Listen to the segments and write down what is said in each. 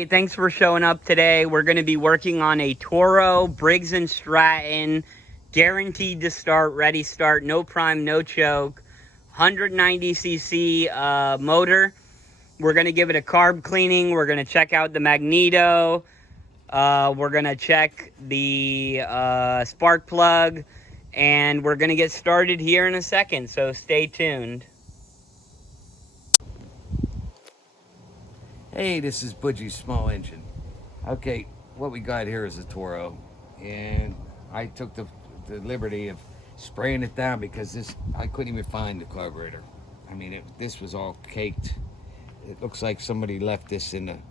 Hey, thanks for showing up today. We're going to be working on a Toro Briggs & Stratton, guaranteed to start, ready start, no prime, no choke, 190cc motor. We're going to give it a carb cleaning. We're going to check out the Magneto. We're going to check the spark plug. And we're going to get started here in a second, so stay tuned. Hey, this is Budgie's Small Engine. Okay, what we got here is a Toro, and I took the liberty of spraying it down because I couldn't even find the carburetor. I mean, this was all caked. It looks like somebody left this in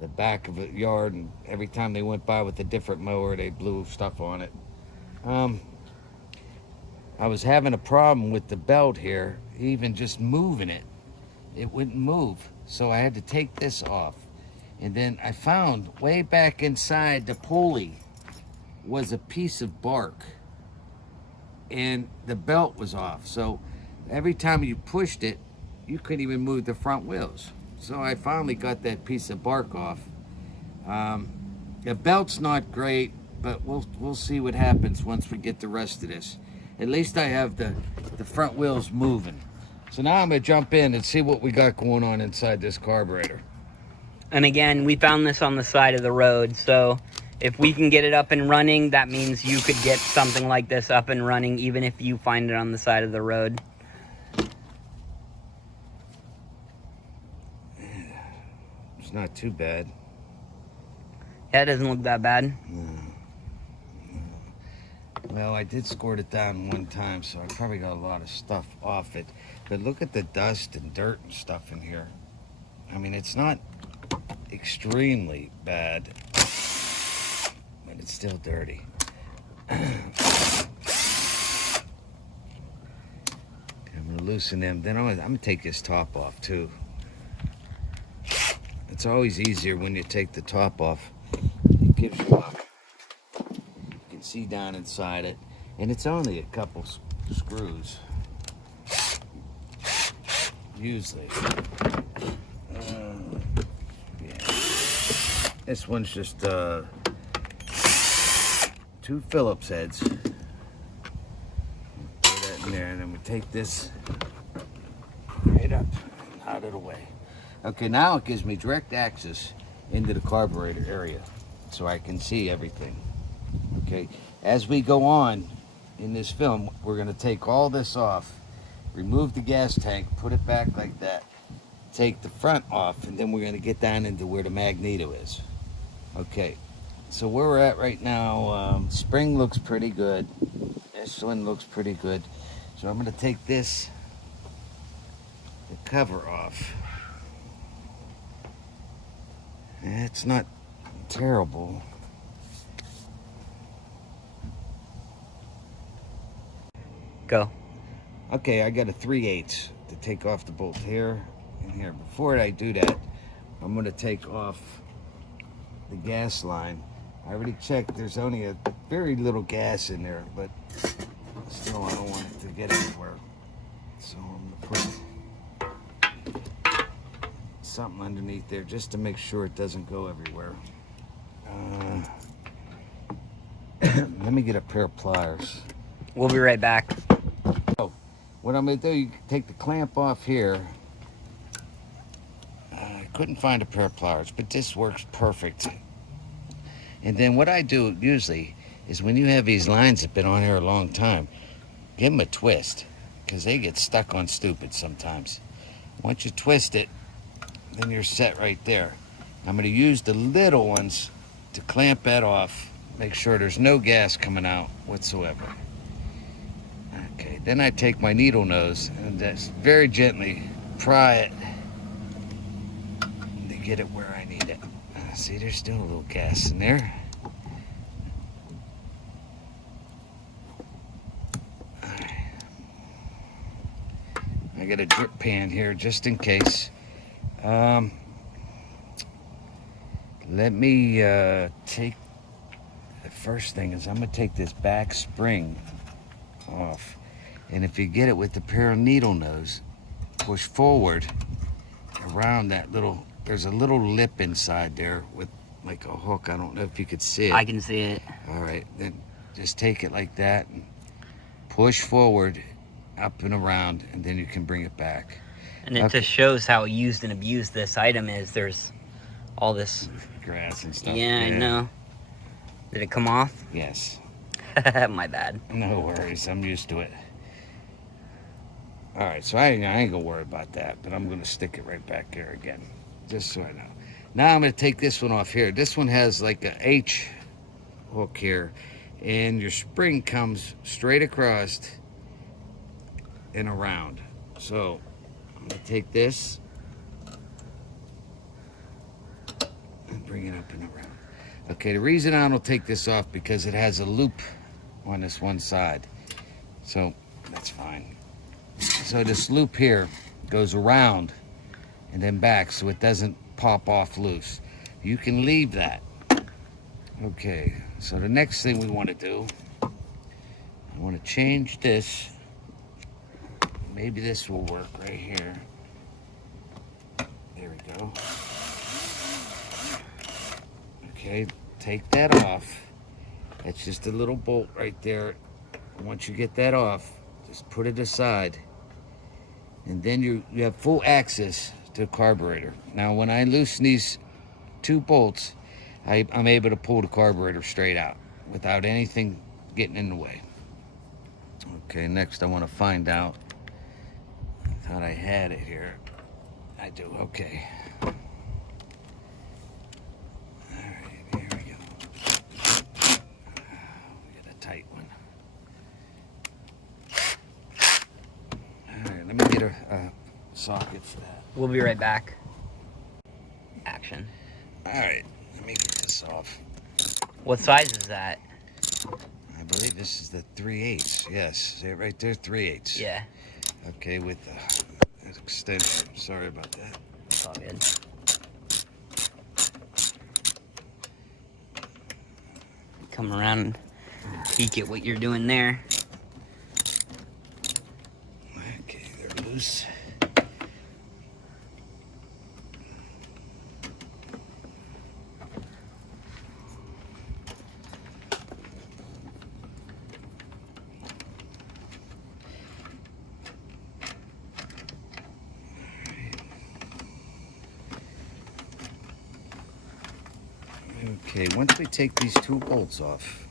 the back of a yard, and every time they went by with a different mower, they blew stuff on it. I was having a problem with the belt here, even just moving it. It wouldn't move, so I had to take this off. And then I found way back inside the pulley was a piece of bark, and the belt was off. So every time you pushed it, you couldn't even move the front wheels. So I finally got that piece of bark off. The belt's not great, but we'll see what happens once we get the rest of this. At least I have the front wheels moving. So now I'm gonna jump in and see what we got going on inside this carburetor. And again, we found this on the side of the road, so if we can get it up and running, that means you could get something like this up and running even if you find it on the side of the road. It's not too bad. Yeah, it doesn't look that bad. Well, I did squirt it down one time, so I probably got a lot of stuff off it. But look at the dust and dirt and stuff in here. I mean, it's not extremely bad, but it's still dirty. I'm gonna loosen them. Then I'm gonna take this top off too. It's always easier when you take the top off. It gives you a, you can see down inside it, and it's only a couple screws. Usually. Yeah. This one's just 2 Phillips heads. Put that in there, and then we take this right up and out of the way. Okay, now it gives me direct access into the carburetor area, so I can see everything. Okay, as we go on in this film, we're going to take all this off, remove the gas tank, put it back like that, take the front off, and then we're going to get down into where the Magneto is. Okay, so where we're at right now, spring looks pretty good. This one looks pretty good. So I'm going to take the cover off. It's not terrible. Go. Okay, I got a 3/8 to take off the bolt here and here. Before I do that, I'm going to take off the gas line. I already checked, there's only a very little gas in there, but still I don't want it to get everywhere. So I'm going to put something underneath there just to make sure it doesn't go everywhere. Let me get a pair of pliers. We'll be right back. Oh, what I'm going to do, you take the clamp off here. I couldn't find a pair of pliers, but this works perfect. And then what I do usually is when you have these lines that have been on here a long time, give them a twist, because they get stuck on stupid sometimes. Once you twist it, then you're set right there. I'm going to use the little ones to clamp that off, make sure there's no gas coming out whatsoever. Okay, then I take my needle nose and just very gently pry it to get it where I need it. See, there's still a little gas in there. All right. I got a drip pan here just in case. Let me take, the first thing is I'm going to take this back spring off. And if you get it with the pair of needle nose, push forward around that little there's a little lip inside there with like a hook. I don't know if you could see it. I can see it. All right, then just take it like that and push forward, up and around, and then you can bring it back. And it just shows how used and abused this item is. There's all this grass and stuff. Yeah, I know. Did it come off? Yes. My bad. No worries, I'm used to it. All right, so I ain't gonna worry about that, but I'm gonna stick it right back there again, just so I know. Now I'm gonna take this one off here. This one has like a H hook here, and your spring comes straight across and around. So I'm gonna take this and bring it up and around. Okay, the reason I don't take this off because it has a loop on this one side, so that's fine. So this loop here goes around and then back so it doesn't pop off loose. You can leave that. Okay, so the next thing we want to do, I want to change this. Maybe this will work right here. There we go. Okay, take that off. That's just a little bolt right there. Once you get that off, just put it aside. And then you have full access to the carburetor. Now, when I loosen these two bolts, I'm able to pull the carburetor straight out without anything getting in the way. Okay, next I want to find out. I thought I had it here. I do, okay. All right, here we go. We got a tight one. All right, let me get a socket for that. We'll be right back. Action. All right, let me get this off. What size is that? I believe this is the 3/8. Yes, see it right there, 3/8. Yeah. Okay, with the extension. Sorry about that. It's all good. Come around and peek at what you're doing there. Okay, they're loose. Okay, once we take these two bolts off,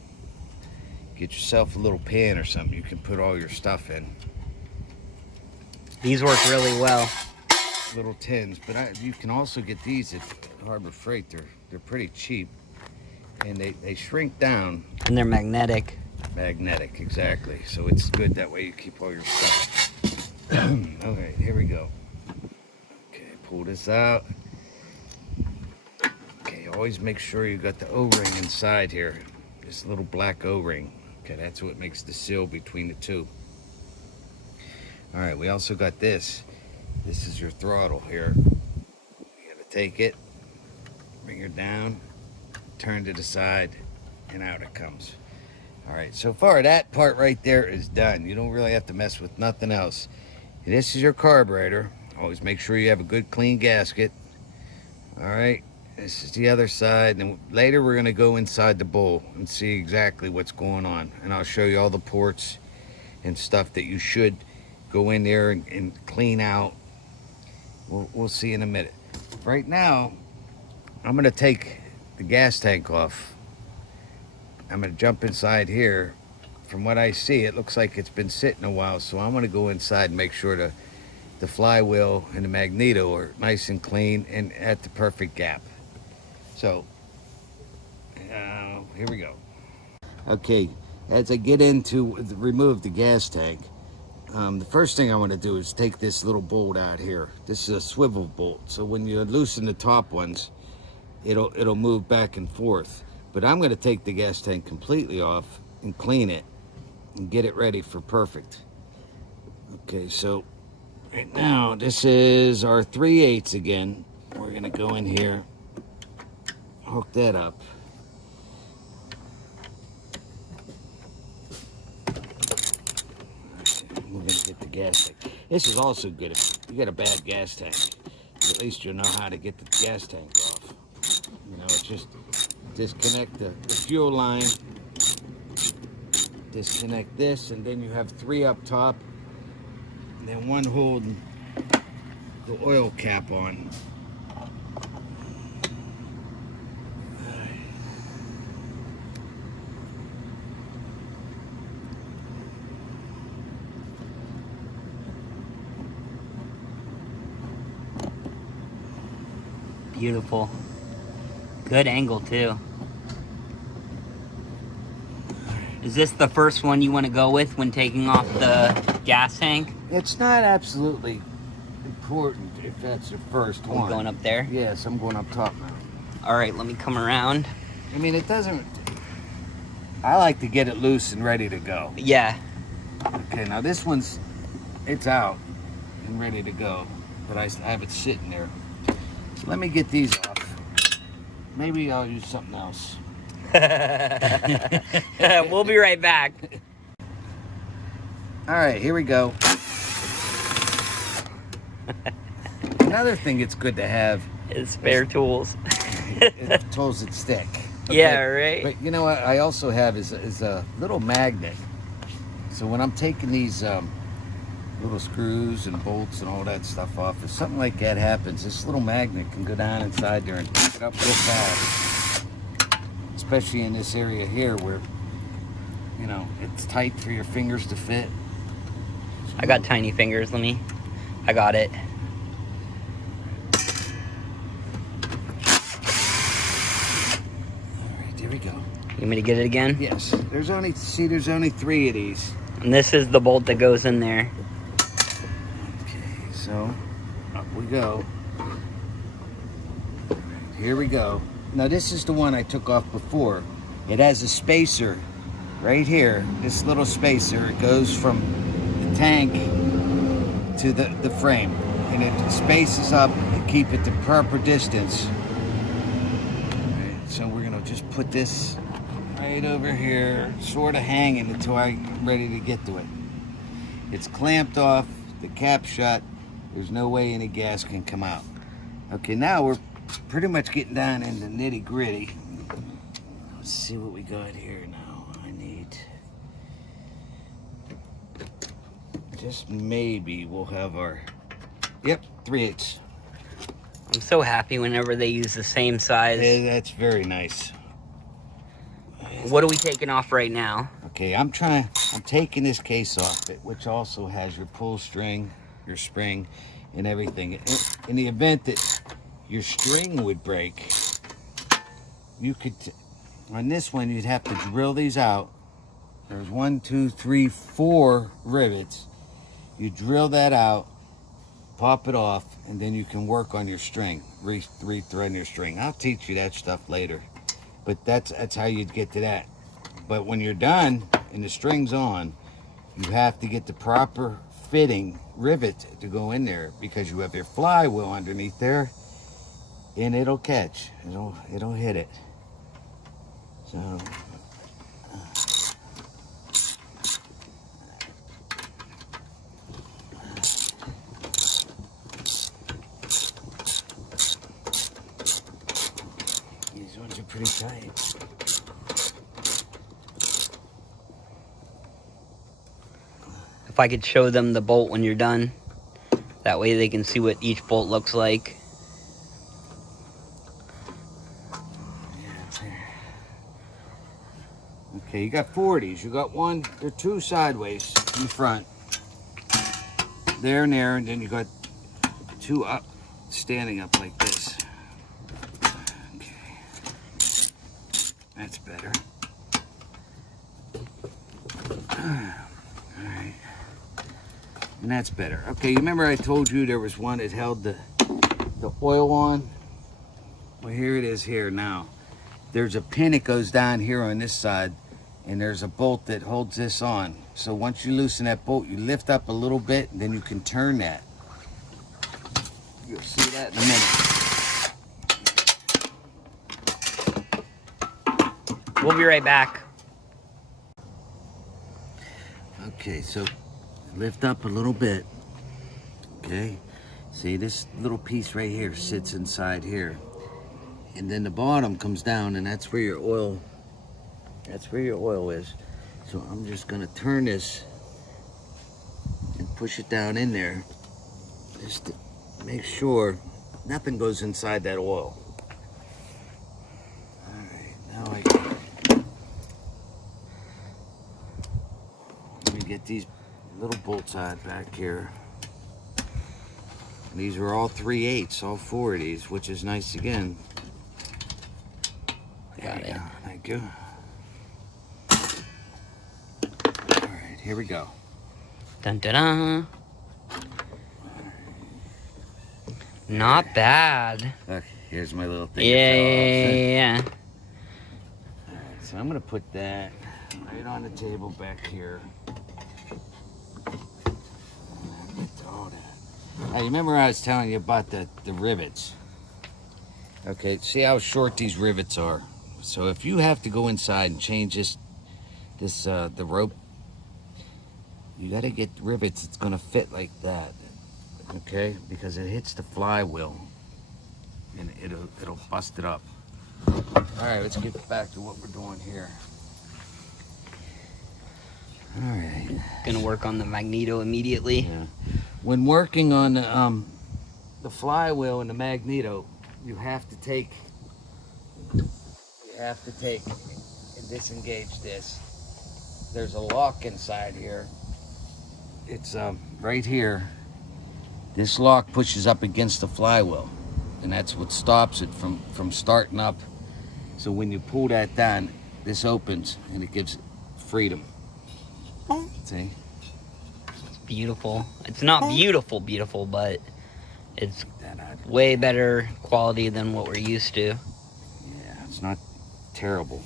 get yourself a little pan or something you can put all your stuff in. These work really well. Little tins, but you can also get these at Harbor Freight. They're pretty cheap, and they shrink down. And they're magnetic. Magnetic, exactly. So it's good that way you keep all your stuff. Okay, here we go. Okay, pull this out. Okay, always make sure you got the O-ring inside here. This little black O-ring. Okay, that's what makes the seal between the two. All right, we also got this. This is your throttle here. You gotta take it, bring her down, turn to the side, and out it comes. All right, so far that part right there is done. You don't really have to mess with nothing else. And this is your carburetor. Always make sure you have a good clean gasket. All right, this is the other side. And later we're gonna go inside the bowl and see exactly what's going on. And I'll show you all the ports and stuff that you should go in there and clean out. We'll see in a minute. Right now, I'm gonna take the gas tank off. I'm gonna jump inside here. From what I see, it looks like it's been sitting a while, so I'm gonna go inside and make sure the flywheel and the Magneto are nice and clean and at the perfect gap. So, here we go. Okay, as I get into remove the gas tank, the first thing I want to do is take this little bolt out here. This is a swivel bolt, so when you loosen the top ones, it'll move back and forth. But I'm going to take the gas tank completely off and clean it and get it ready for perfect. Okay, so right now this is our 3/8 again. We're going to go in here, hook that up. We're gonna get the gas tank. This is also good if you got a bad gas tank. at least you'll know how to get the gas tank off. You know, it's just disconnect the fuel line, disconnect this, and then you have 3 up top, and then 1 holding the oil cap on. Beautiful. Good angle too. Is this the first one you want to go with when taking off the gas tank? It's not absolutely important if that's the first Are one. we going up there? Yes, I'm going up top now. All right, let me come around. I mean, it doesn't... I like to get it loose and ready to go. Yeah. Okay, now this one's... It's out and ready to go. But I have it sitting there. So let me get these off. Maybe I'll use something else. We'll be right back. All right, here we go. Another thing it's good to have It's spare tools. is tools that stick. Yeah, right? But you know what I also have is a little magnet. So when I'm taking these little screws and bolts and all that stuff off, if something like that happens, this little magnet can go down inside there and pick it up real fast. Especially in this area here where, you know, it's tight for your fingers to fit. I got tiny fingers. I got it. All right, there we go. You want me to get it again? Yes, there's only 3 of these. And this is the bolt that goes in there. Okay, so up we go. Here we go. Now this is the one I took off before. It has a spacer right here. This little spacer. It goes from the tank to the frame. And it spaces up to keep it the proper distance. Alright, so we're gonna just put this right over here, sort of hanging until I'm ready to get to it. It's clamped off, the cap shut. There's no way any gas can come out. Okay, now we're pretty much getting down in the nitty gritty. Let's see what we got here now. I need, just maybe we'll have our, yep, 3/8. I'm so happy whenever they use the same size. Yeah, that's very nice. What are we taking off right now? Okay, I'm taking this case off it, which also has your pull string, your spring, and everything. In the event that your string would break, you could, on this one, you'd have to drill these out. There's 1, 2, 3, 4 rivets. You drill that out, pop it off, and then you can work on your string, re-threading your string. I'll teach you that stuff later, but that's how you'd get to that. But when you're done and the string's on, you have to get the proper fitting rivet to go in there, because you have your flywheel underneath there, and it'll catch. It'll hit it. So these ones are pretty tight. If I could show them the bolt when you're done, that way they can see what each bolt looks like. Okay, you got 40s. You got one, they're 2 sideways in the front. There and there, and then you got 2 up, standing up like this. Okay. That's better. Alright. And that's better. Okay, you remember I told you there was one that held the oil on? Well, here it is here now. There's a pin that goes down here on this side, and there's a bolt that holds this on. So once you loosen that bolt, you lift up a little bit, and then you can turn that. You'll see that in a minute. We'll be right back. Okay, so lift up a little bit. Okay, See, this little piece right here sits inside here. And then the bottom comes down, and that's where your oil is. So I'm just gonna turn this and push it down in there just to make sure nothing goes inside that oil. All right, now let me get these little bolts out back here. And these are all 3/8, all 4 of these, which is nice again. Got it. Thank you. All right, here we go. Dun dun dun. Not bad. Look, here's my little thing. Yeah. All right, so I'm gonna put that right on the table back here. Now, you remember I was telling you about the rivets? Okay, see how short these rivets are. So if you have to go inside and change the rope, you got to get rivets that's going to fit like that. Okay, because it hits the flywheel and it'll bust it up. All right, let's get back to what we're doing here. All right. Gonna work on the Magneto immediately. Yeah. When working on the flywheel and the Magneto, you have to take and disengage this. There's a lock inside here. It's right here. This lock pushes up against the flywheel, and that's what stops it from starting up. So when you pull that down, this opens and it gives freedom. See? It's beautiful. It's not beautiful, but it's way better quality than what we're used to. Yeah, it's not terrible.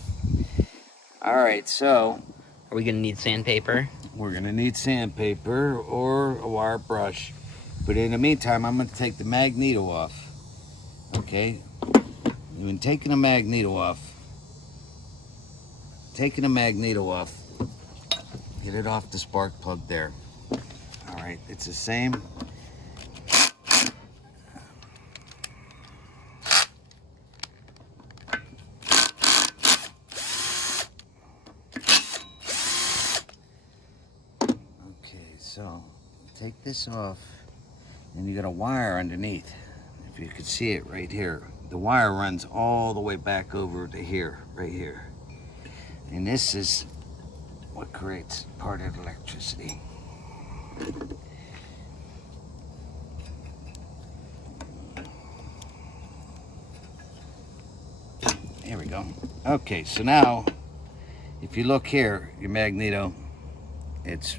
All right, so Are we gonna need sandpaper? we're gonna need sandpaper or a wire brush. But in the meantime, I'm gonna take the Magneto off. Okay? When taking the Magneto off, get it off the spark plug there. All right, it's the same. Okay, so take this off, and you got a wire underneath. If you could see it right here, the wire runs all the way back over to here, right here. And this is what creates part of the electricity. There we go. Okay, so now, if you look here, your Magneto, it's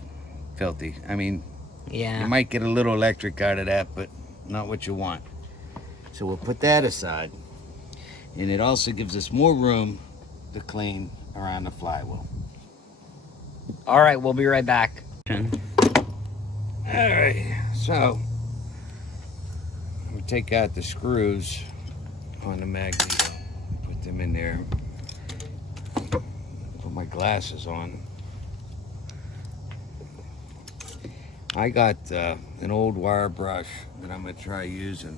filthy. I mean, Yeah. you might get a little electric out of that, but not what you want. So we'll put that aside. And it also gives us more room to clean around the flywheel. All right, we'll be right back. All right, so we take out the screws on the Magneto, put them in there. Put my glasses on. I got an old wire brush that I'm gonna try using.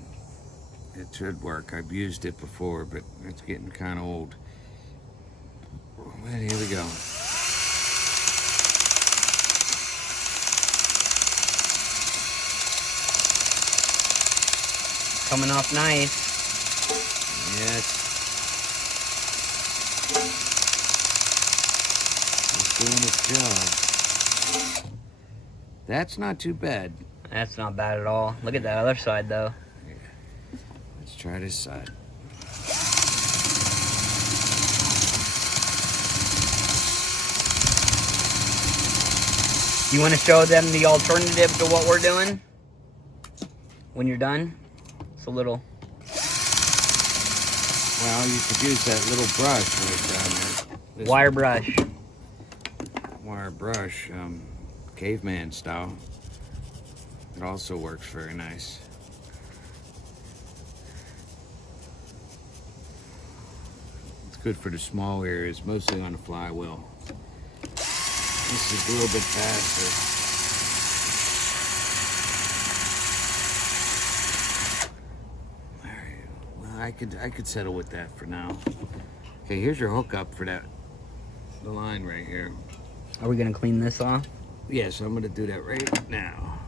It should work. I've used it before, but it's getting kind of old. Well, here we go. Coming off nice. Yes. It's doing its job. That's not too bad. That's not bad at all. Look at that other side, though. Yeah. Let's try this side. You want to show them the alternative to what we're doing? When you're done? It's a little... Well, you could use that little brush right down there. This wire brush. wire brush, caveman style. It also works very nice. It's good for the small areas, mostly on the flywheel. This is a little bit faster. I could settle with that for now. Okay, here's your hookup for that, the line right here. Are we gonna clean this off? Yes, I'm gonna do that right now.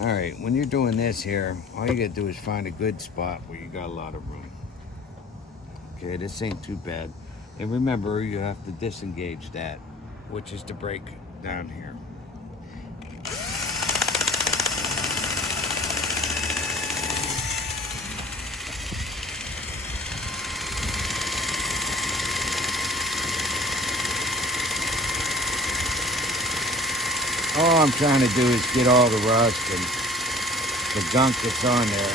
All right, when you're doing this here, all you gotta do is find a good spot where you got a lot of room. Okay, this ain't too bad. And remember, you have to disengage that, which is the brake down here. All I'm trying to do is get all the rust and the gunk that's on there,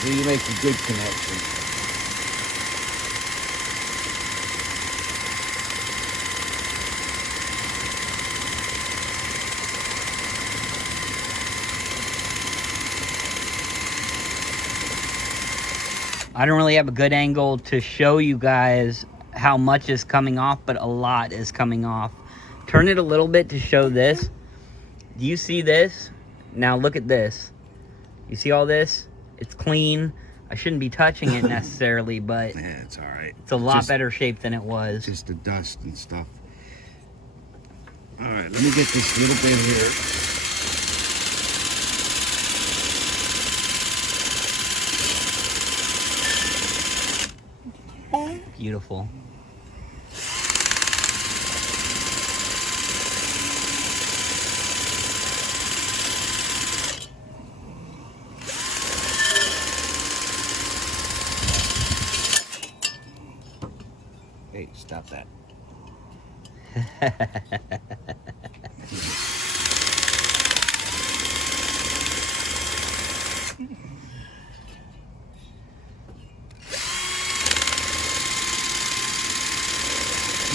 so you make a good connection. I don't really have a good angle to show you guys how much is coming off, but a lot is coming off. Turn it a little bit to show this. Do you see this? Now look at this. You see all this? It's clean. I shouldn't be touching it necessarily, but Yeah, it's all right. it's a lot better shape than it was. Just the dust and stuff. All right, let me get this little bit here. Beautiful. Hey, stop that.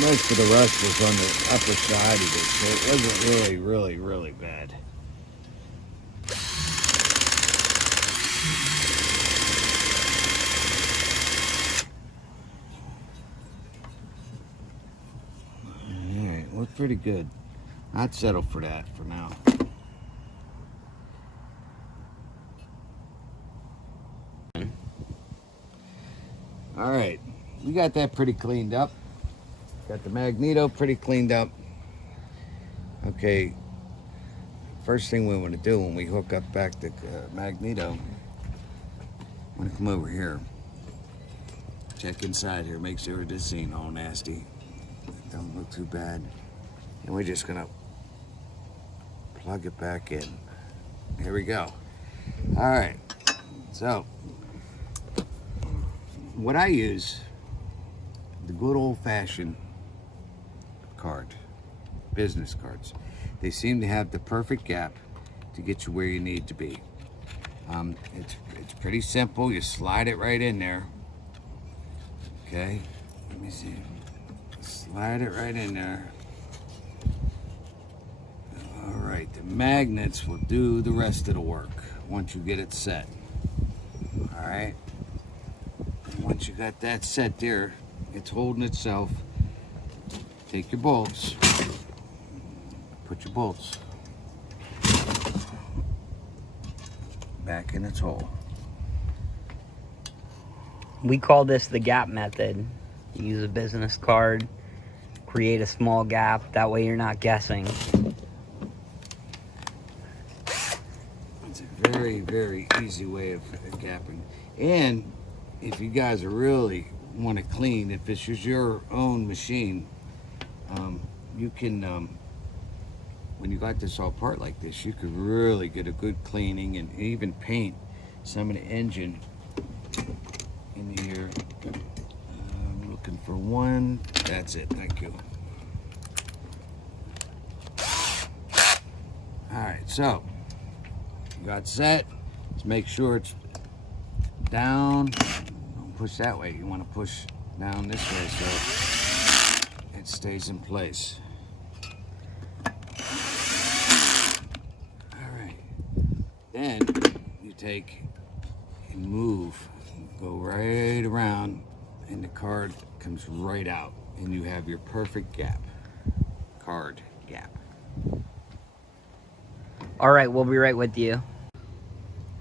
Most of the rust was on the upper side of it, so it wasn't really bad. Alright, looked pretty good. I'd settle for that for now. Alright, we got that pretty cleaned up. Got the Magneto pretty cleaned up. Okay, first thing we want to do when we hook up back the Magneto, I'm going to come over here. Check inside here, make sure this ain't all nasty. It don't look too bad. And we're just going to plug it back in. Here we go. All right, so what I use, the good old-fashioned card, business cards. They seem to have the perfect gap to get you where you need to be. It's pretty simple. You slide it right in there. Okay, let me see. Slide it right in there. All right, the magnets will do the rest of the work once you get it set. All right. Once you got that set there, it's holding itself. Take your bolts, put your bolts back in its hole. We call this the gap method. You use a business card, create a small gap, that way you're not guessing. It's a very easy way of gapping. And if you guys are really want to clean, if this is your own machine, you can, when you got this all apart like this, you could really get a good cleaning and even paint some of the engine in here. I'm looking for one. That's it. Thank you. All right, so you got set. Let's make sure it's down. Don't push that way. You want to push down this way so it stays in place. All right. Then you take and move, go right around, and the card comes right out, and you have your perfect gap. Card gap. All right, we'll be right with you.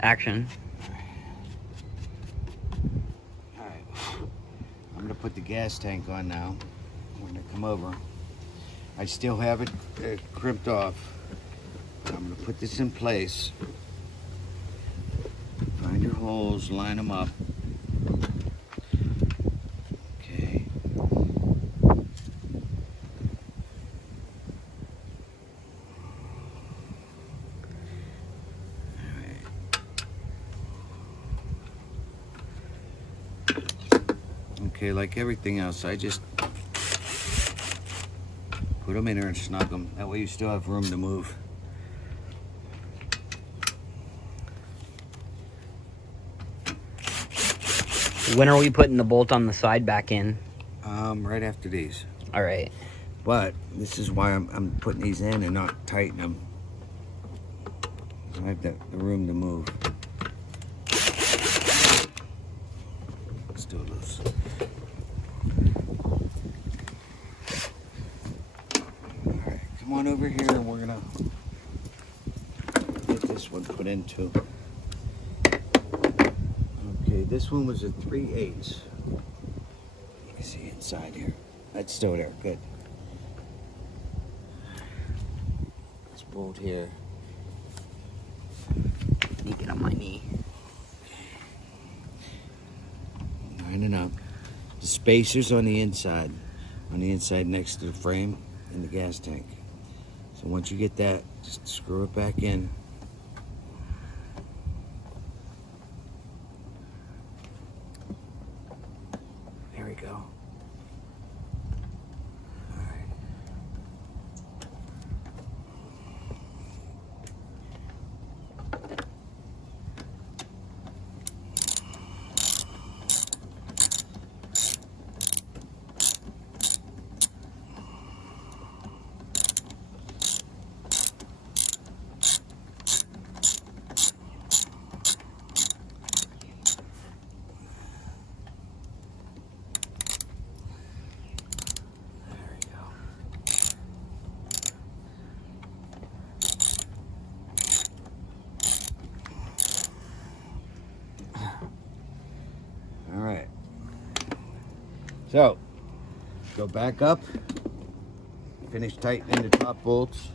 Action. All right. I'm gonna put the gas tank on now. I'm gonna come over. I still have it crimped off. I'm gonna put this in place. Find your holes, line them up. Okay. Okay, like everything else, I just put them in there and snug them. That way you still have room to move. When are we putting the bolt on the side back in? Right after these. All right. But this is why I'm putting these in and not tighten them. I have the room to move. Still loose. Alright, come on over here and we're gonna get this one put in too. Okay, this one was a 3/8. Let me see inside here. That's still there, good. This bolt here. Let me get on my knee. Lining up. The spacers on the inside next to the frame and the gas tank. So once you get that, just screw it back in. There we go. All right. All right. So, go back up. Finish tightening the top bolts.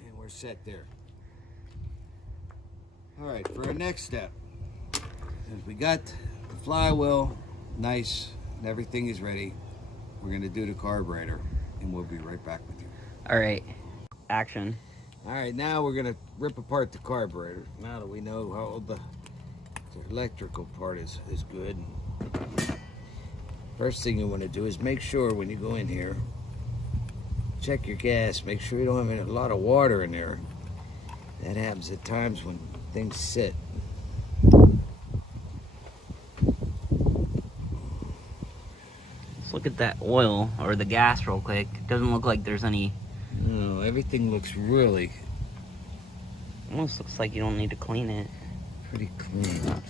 And we're set there. All right, for our next step, as we got the flywheel nice and everything is ready, we're gonna do the carburetor and we'll be right back with you. All right. Action. All right, now we're gonna rip apart the carburetor. Now that we know how the electrical part is good. First thing you wanna do is make sure when you go in here, check your gas, make sure you don't have a lot of water in there. That happens at times when things sit. Let's look at that oil or the gas real quick. It doesn't look like there's any. No, everything looks really Almost looks like you don't need to clean it. pretty clean.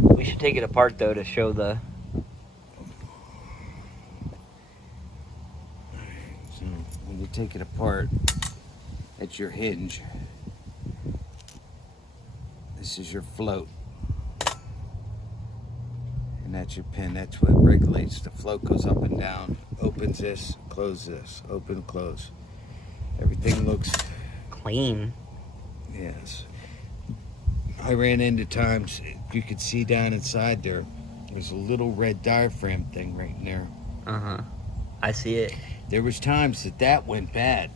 We should take it apart though to show the. So when you take it apart, that's your hinge. This is your float. And that's your pin. That's what regulates. The float goes up and down. Opens this, close this, open, close. Everything looks, Clean. yes. I ran into times, you could see down inside there, there's a little red diaphragm thing right in there. Uh-huh. I see it. There was times that went bad.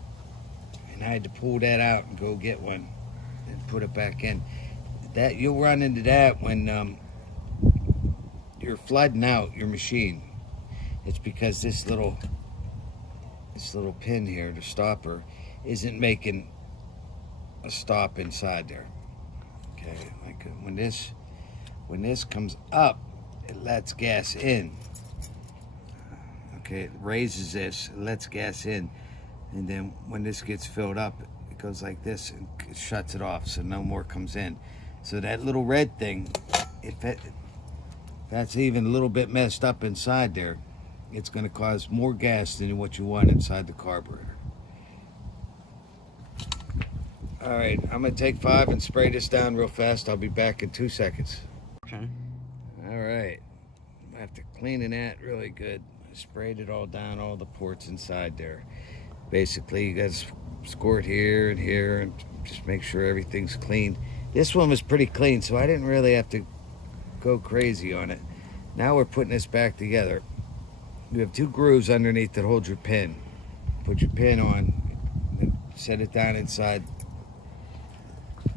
And I had to pull that out and go get one and put it back in. That you'll run into that when you're flooding out your machine. It's because this little pin here, the stopper, isn't making a stop inside there. Okay, like when this comes up, it lets gas in. Okay, it raises this, it lets gas in, and then when this gets filled up, it goes like this and it shuts it off, so no more comes in. So that little red thing, if that's even a little bit messed up inside there, it's going to cause more gas than what you want inside the carburetor. All right, I'm going to take 5 and spray this down real fast. I'll be back in 2 seconds. Okay. All right, after cleaning that really good, I sprayed it all down, all the ports inside there. Basically, you got to squirt here and here and just make sure everything's clean. This one was pretty clean, so I didn't really have to go crazy on it. Now we're putting this back together. You have 2 grooves underneath that hold your pin. Put your pin on, and set it down inside.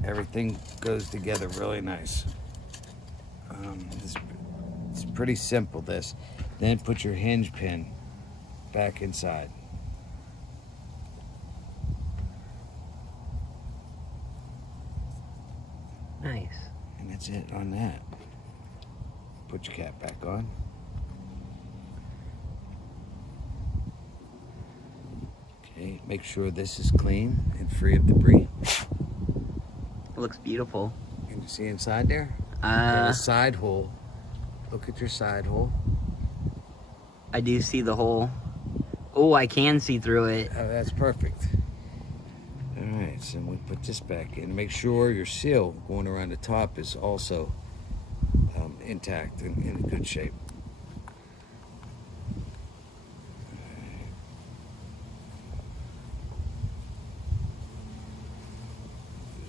Everything goes together really nice. It's pretty simple, this. Then put your hinge pin back inside. Nice. And that's it on that. Put your cap back on. Okay, make sure this is clean and free of debris. It looks beautiful. Can you see inside there? Got a side hole. Look at your side hole. I do see the hole. Oh, I can see through it. Oh, that's perfect. All right, so we put this back in. Make sure your seal going around the top is also intact and in good shape.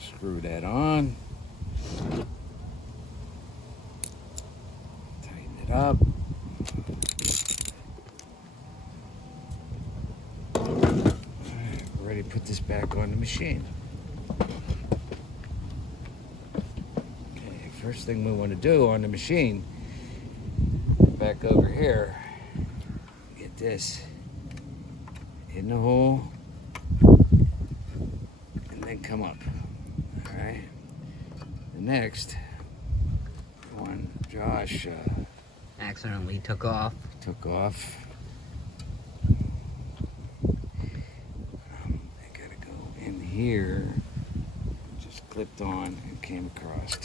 Screw that on. Tighten it up. All right, we're ready to put this back on the machine. Okay, first thing we want to do on the machine, back over here, get this in the hole and then come up. All right. The next one, Josh Accidentally took off. took off. I gotta go in here. Just clipped on and came across.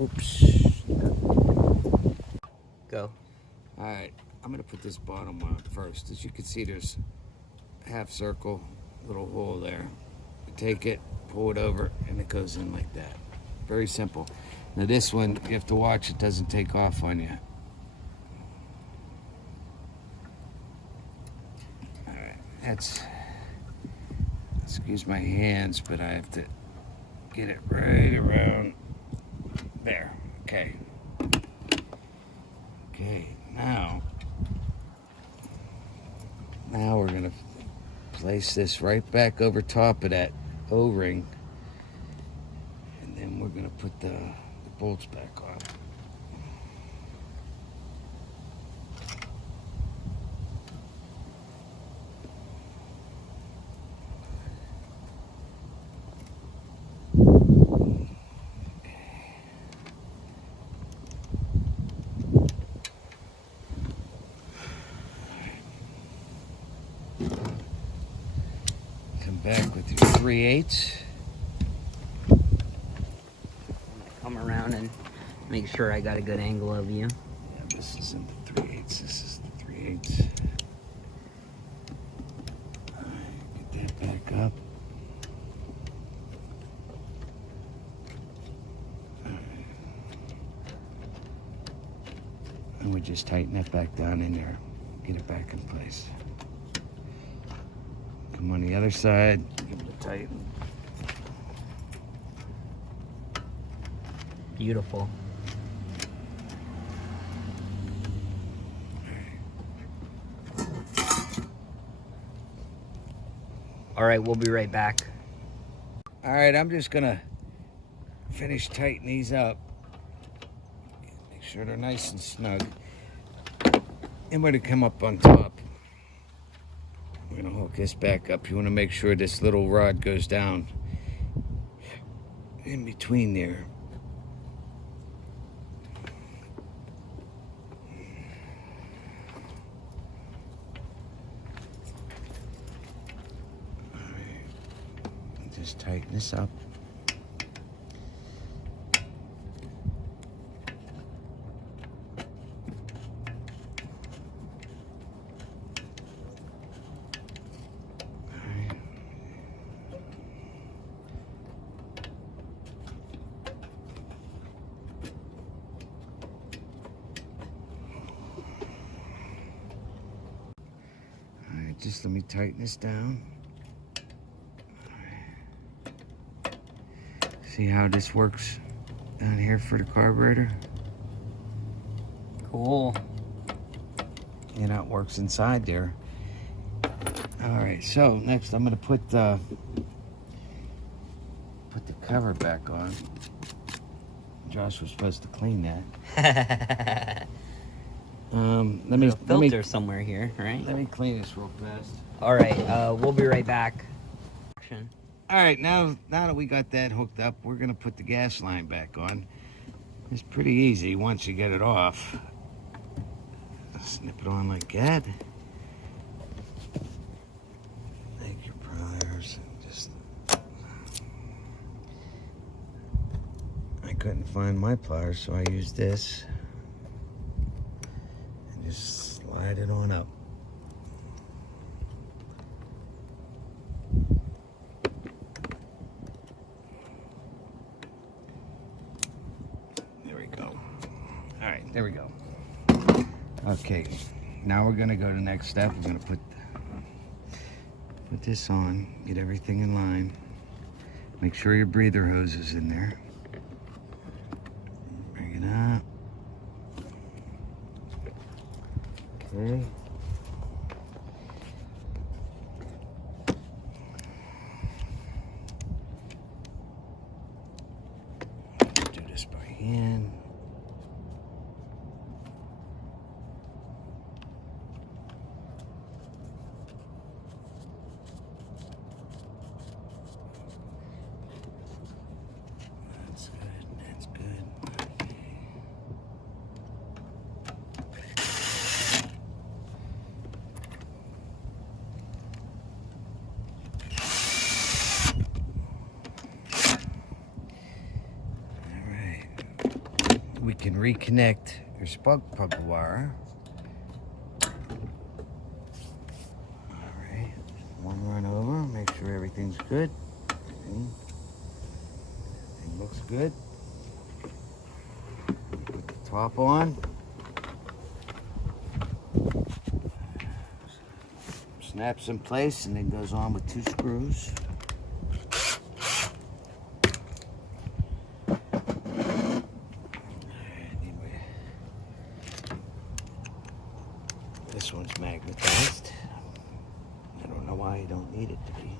Oops. Go. All right, I'm gonna put this bottom on first. As you can see, there's a half circle, little hole there. You take it, pull it over, and it goes in like that. Very simple. Now this one, you have to watch it doesn't take off on you. All right, that's, excuse my hands, but I have to get it right around there. Okay. Okay, now we're gonna place this right back over top of that O-ring, and then we're gonna put the bolts back on. Come back with your 3/8. Come around and make sure I got a good angle of you. Yeah, this isn't the 3/8. This is the 3/8. All right, get that back up. All right. And we just tighten that back down in there. Get it back in place. Come on the other side. Give it a tighten. Beautiful. All right, we'll be right back. All right, I'm just gonna finish tightening these up. Make sure they're nice and snug. And we're gonna come up on top. We're gonna hook this back up. You wanna make sure this little rod goes down in between there. All right. Just tighten this up. Just let me tighten this down. See how this works down here for the carburetor? Cool. You know, it works inside there. All right, so next I'm gonna put the cover back on. Josh was supposed to clean that. Let me filter somewhere here, right? Let me clean this real fast. All right, we'll be right back. All right, now that we got that hooked up, we're gonna put the gas line back on. It's pretty easy once you get it off. Snip it on like that. Take your pliers and just... I couldn't find my pliers, so I used this. And just slide it on up. There we go. All right, there we go. Okay, now we're gonna go to the next step. We're gonna put this on, get everything in line. Make sure your breather hose is in there. Bring it up. Okay. Do this by hand. That's good, that's good. Okay. All right. We can reconnect your spark plug wire. All right. One run over, make sure everything's good. Everything looks good. Put the top on. Snaps in place and then goes on with 2 screws. This one's magnetized. I don't know why you don't need it to be.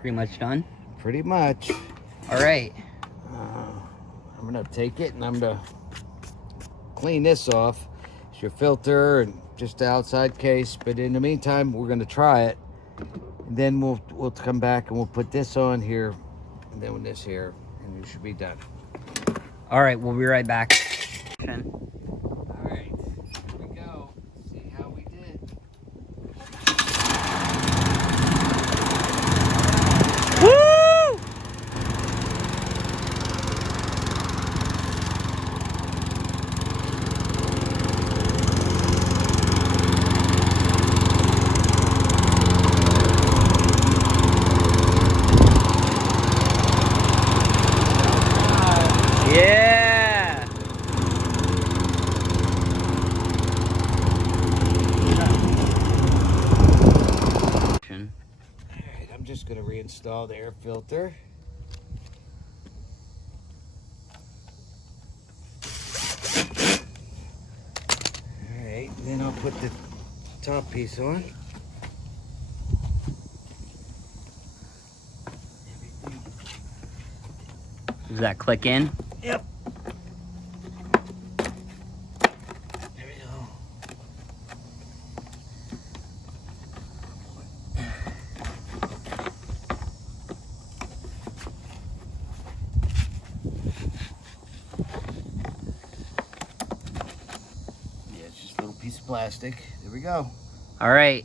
Pretty much done? Pretty much. All right. I'm gonna take it and I'm gonna clean this off. It's your filter and just the outside case. But in the meantime, we're gonna try it. And then we'll come back and we'll put this on here, and then with this here, and you should be done. All right, we'll be right back. All right, here we go. See how we did. Woo! Yeah! Alright, I'm just going to reinstall the air filter. Alright, then I'll put the top piece on. Does that click in? Yep. There we go. Yeah, it's just a little piece of plastic. There we go. All right.